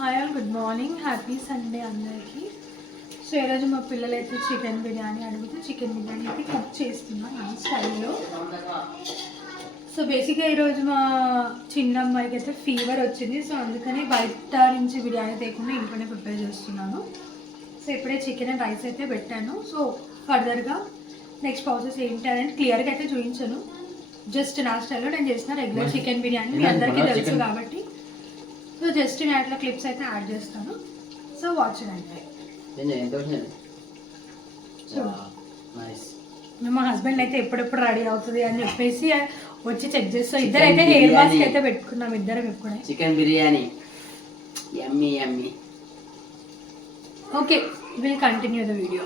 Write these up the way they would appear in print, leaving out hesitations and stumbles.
Hi all, good morning, happy Sunday అందరికీ. So ఈరోజు మా పిల్లలు అయితే చికెన్ బిర్యానీ అడిగితే చికెన్ బిర్యానీ అయితే కుక్ చేస్తున్నాం ఆ స్టైల్లో. సో బేసిక్గా ఈరోజు మా చిన్న అమ్మాయికి అయితే ఫీవర్ వచ్చింది. సో అందుకని బయట నుంచి బిర్యానీ తేకుండా ఇంట్లోనే ప్రిపేర్ చేస్తున్నాను. సో ఇప్పుడే చికెన్ అండ్ రైస్ అయితే పెట్టాను. సో ఫర్దర్గా నెక్స్ట్ ప్రాసెస్ ఏంటి అనేది క్లియర్గా అయితే చూపించాను. జస్ట్ నా స్టైల్లో నేను చేసిన రెగ్యులర్ చికెన్ బిర్యానీ మీ అందరికీ తెలుసు కాబట్టి సో జస్ట్ నేను అట్లా క్లిప్స్ అయితే యాడ్ చేస్తాను. సో వాచ్ అండి. మా హస్బెండ్ అయితే ఎప్పుడెప్పుడు రెడీ అవుతుంది అని చెప్పేసి వచ్చి చెక్ చేస్తాం. ఇద్దరు అయితే హెయిర్ మాస్క్ అయితే పెట్టుకున్నాం ఇద్దరం ఎప్పుడే. Chicken biryani yummy yummy. Okay, will continue the video.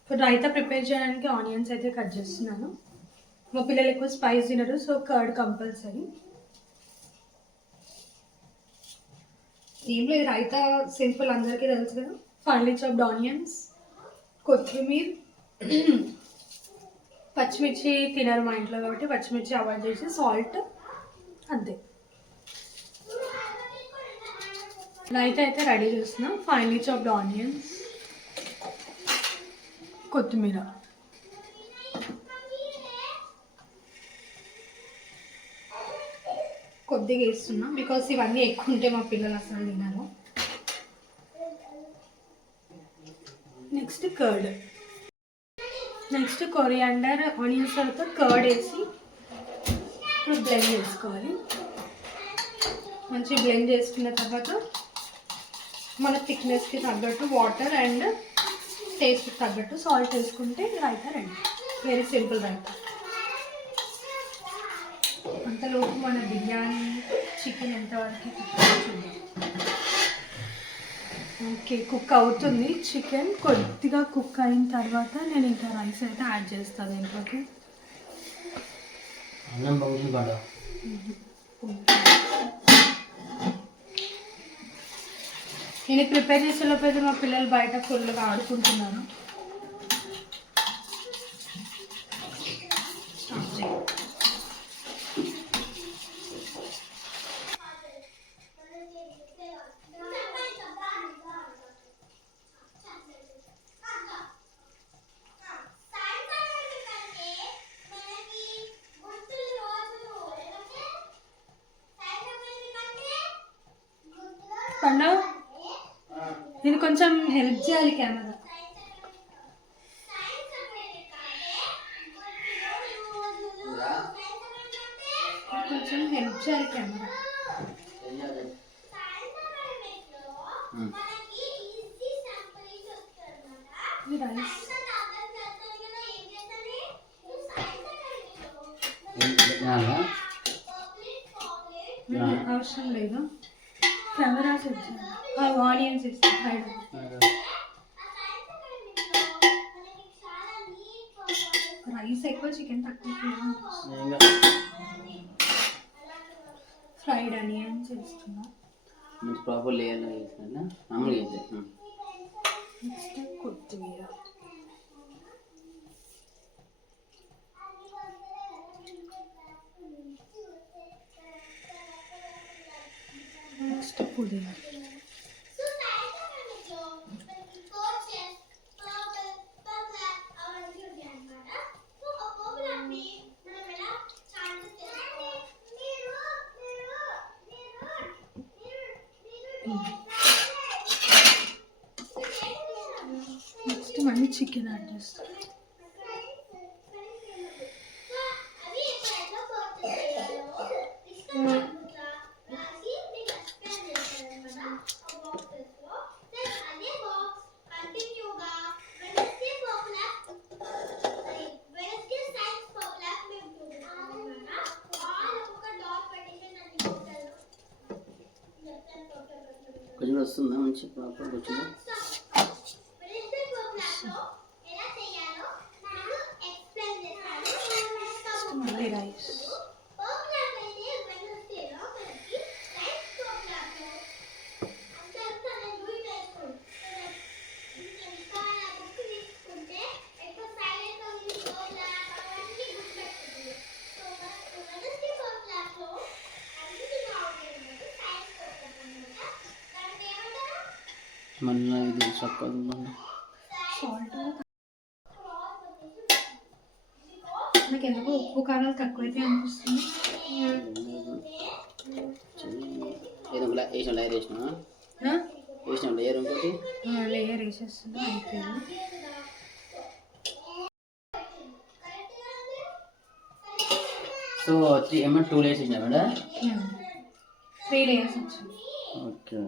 ఇప్పుడు రైతా ప్రిపేర్ చేయడానికి ఆనియన్స్ అయితే కట్ చేస్తున్నాను. మా పిల్లలు ఎక్కువ స్పైస్ తినరు, సో కర్డ్ కంపల్సరీ. ఏం లేదు, రైతా సింపుల్, అందరికీ తెలుసు కదా. ఫైనలీ చాప్డ్ ఆనియన్స్, కొత్తిమీర, పచ్చిమిర్చి తినరు మా ఇంట్లో కాబట్టి పచ్చిమిర్చి అవాయిడ్ చేసి సాల్ట్, అంతే. రైతా అయితే రెడీ చేస్తున్నాం. ఫైనలీ చాప్డ్ ఆనియన్స్, కొత్తిమీర, కొద్దిగా వేస్తున్నాం బికాస్ ఇవన్నీ ఎక్కువ ఉంటే మా పిల్లలు అసలు తినరు. Next curd, next coriander, onions తర్వాత కర్డ్ వేసి ఇప్పుడు బ్లెండ్ చేసుకోవాలి. మంచిగా బ్లెండ్ చేసుకున్న తర్వాత మన థిక్నెస్కి తగ్గట్టు వాటర్ అండ్ టేస్ట్కి తగ్గట్టు సాల్ట్ వేసుకుంటే raita ready. Very simple raita. అంతలోపు మన బిర్యానీ చికెన్ ఎంతవరకు చూద్దాం. ఓకే, కుక్ అవుతుంది చికెన్. కొద్దిగా కుక్ అయిన తర్వాత నేను ఇంకా రైస్ అయితే యాడ్ చేస్తాను దీంట్లోకి. నేను ప్రిపేర్ చేసేలోపు మా పిల్లలు బయట ఫుల్గా ఆడుకుంటున్నాను. పండు, నేను కొంచెం హెల్ప్ చేయాలి కెమెరా. కొంచెం హెల్ప్ చేయాలి కెమెరా. రైస్ అవసరం లేదు, కెమెరా సెట్ చేయాలి. ఆనియన్స్ ఇస్తాను. రైస్ ఎక్కువ, చికెన్ తక్కువ. ఫ్రైడ్ ఆనియన్స్ వేస్తున్నా. ప్రాపర్ లేయర్లో వేస్తున్నా మామూలుగా అయితే. నెక్స్ట్ కొత్తిమీర, నెక్స్ట్ పుదీనా. నెక్స్ట్ మళ్ళీ చికెన్ యాడ్ చేస్తాం. కొంచెం వస్తుందా మంచి ప్రాపర్ కొంచెం. మళ్ళీ రైస్, మళ్ళీ ఇది చక్కగా సాల్ట్ నాకు ఎందుకో ఉప్పు కారాలు తక్కువైతే అనిపిస్తుంది. ఏదో వేసిన లేయర్ వేసిన లేయర్ ఇంకోటి లేయర్ వేసేస్తుంది అయిపోయింది. సో 2 లేయర్స్ ఇచ్చిన మేడం. 3 లేయర్స్ వచ్చింది. ఓకే.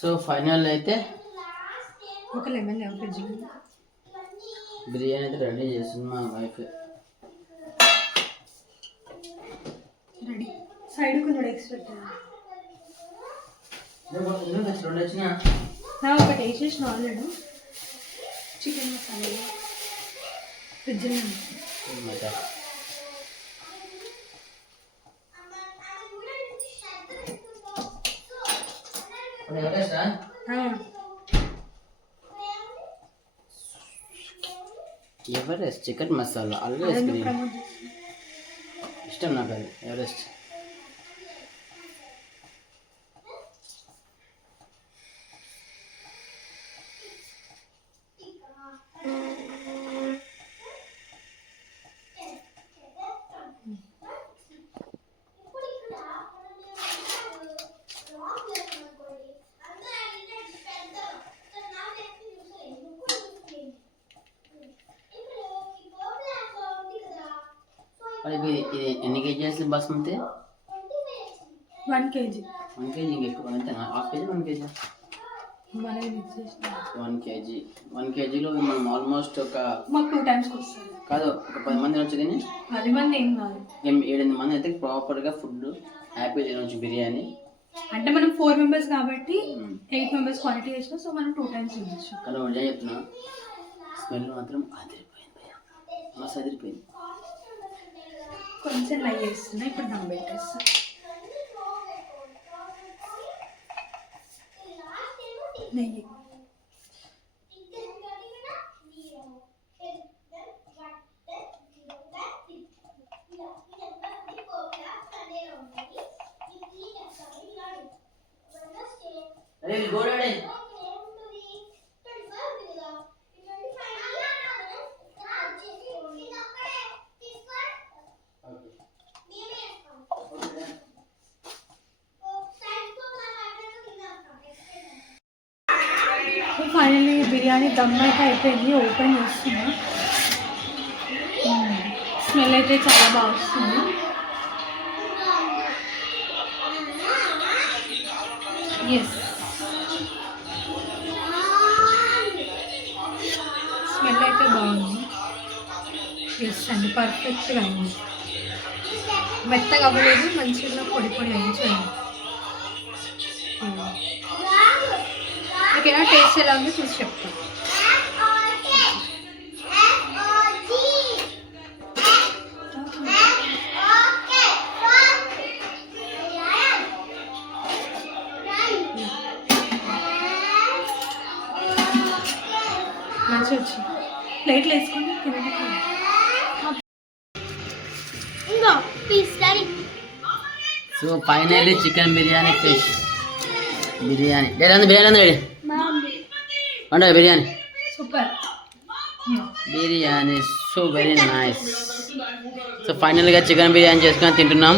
సో ఫైనల్ అయితే ఒక లెమన్ ఫ్రిడ్జ్ బిర్యానీ అయితే రెడీ చేస్తుంది మా వైఫ్. రెడీ సైడ్ కొంచెం ఎక్స్ట్రా రెండు వచ్చినా ఒకటి వేసేసిన ఆల్రెడీ. చికెన్ మసాలా ఫ్రిడ్జ్లో Everest chicken masala always biryani ఇష్టం నాకు అది ఎవరెస్ట్. ఇది ఎన్ని కేజీస్ బాస్మతి? 1 kg. 1 kg ఇంకెక్కువ అంతేనా? Half KG 1 kg? 1 kg. 1 kgలో మనం ఆల్మోస్ట్ మాకు 2 times వస్తుంది కాదు ఒక 10 మంది తినొచ్చు. దీన్ని 10 మంది ఏం కాదు, 7-8 మంది అయితే ప్రాపర్గా ఫుడ్ హ్యాపీ తినొచ్చు బిర్యానీ. అంటే మనం 4 members కాబట్టి 8 members క్వాంటిటీ చేసినా సో మనం 2 times తినొచ్చు. కానీ నిజంగా చెప్తున్నా స్మెల్ మాత్రం అదిరిపోయింది, మస్తు అదిరిపోయింది. కొంచెం నెయ్యి వేస్తున్నా, ఇప్పుడు దమ్ పెట్టేస్తా. నెయ్యి ఫైనల్లీ బిర్యానీ దమ్ అయితే అయిపోయింది. ఓపెన్ చేస్తున్నా. స్మెల్ అయితే చాలా బాగా వస్తుంది. ఎస్, స్మెల్ అయితే బాగుంది. ఎస్ అండి, పర్ఫెక్ట్గా అయింది. మెత్తగా అవ్వలేదు, మంచిగా పొడి పొడి అయింది. చూడండి ఓకేనా? టేస్ట్ ఎలా ఉందో చూసి చెప్తాను. మంచిగా వచ్చి ప్లేట్లు వేసుకొని తినండి. So finally chicken biryani, fish biryani biryani వండ biryani super biryani so very nice. So ఫైనల్గా చికెన్ బిర్యానీ చేసుకొని తింటున్నాం.